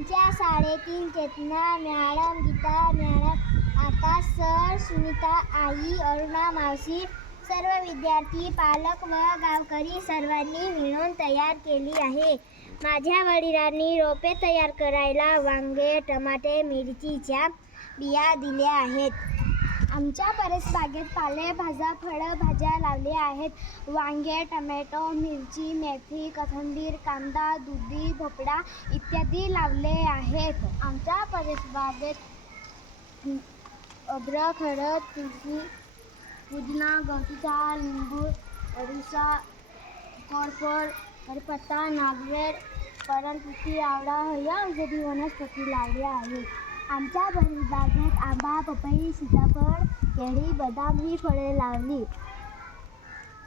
आमच्या शाळेतील चेतना madam, Gita madam, आकाश sir, Sunita आई, अरुणा मावशी, सर्व विद्यार्थी, पालक व गावकरी सर्वांनी मिळून तयार केली आहे. माझ्या वडिलांनी रोपे तयार करायला वांगे, टमाटे, मिरचीच्या बिया दिल्या आहेत. आमच्या परसबागेत पालेभाज्या, फळभाज्या लावल्या आहेत. वांगे, टोमॅटो, मिरची, मेथी, कोथिंबीर, कांदा, दुधी भोपळा इत्यादी लावले आहेत. आमच्या परसबागेत अद्रक, हळद, तुळशी, पुदिना, गवती चहा, लिंबू, अडुळसा, कोरफड, कढीपत्ता, नागवेल, परणपुटी, आवळा या औषधी वनस्पती लावल्या आहेत. आमच्या परसबागेत आंबा, पपई, सीताफळ, केळी, बदाम ही फळे लावली.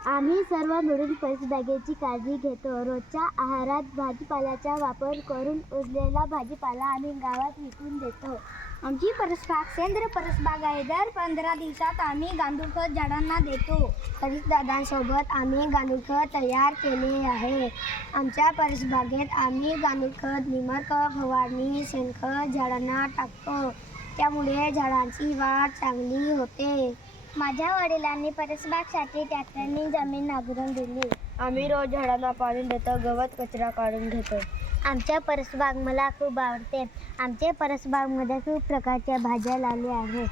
आम्ही सर्व मिळून परसबागेची काळजी घेतो. रोजच्या आहारात भाजीपाल्याचा वापर करून उरलेला भाजीपाला आम्ही गावात विकून देतो. आमची परसबाग सेंद्रिय परसबाग आहे. दर 15 दिवसात आम्ही गांडूळखत झाडांना देतो. दादांसोबत आम्ही गांडूळखत तयार केले आहे. आमच्या परसबागेत आम्ही गांडूळखत, निमरखत, फवारणी, शेणखत झाडांना टाकतो. त्यामुळे झाडांची वाढ चांगली होते. माझ्या वडिलांनी परसबागसाठी ट्रॅक्टरने जमीन नांगरून दिली. आम्ही रोज झाडांना पाणी देतो, गवत कचरा काढून घेतो. आमच्या परसबाग मला खूप आवडते. आमच्या परसबागमध्ये खूप प्रकारच्या भाज्या लावल्या आहेत.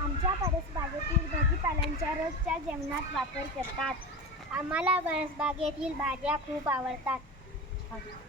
आमच्या परसबागेतील भाजीपाल्यांचा रोजच्या जेवणात वापर करतात. आम्हाला परसबागेतील भाज्या खूप आवडतात.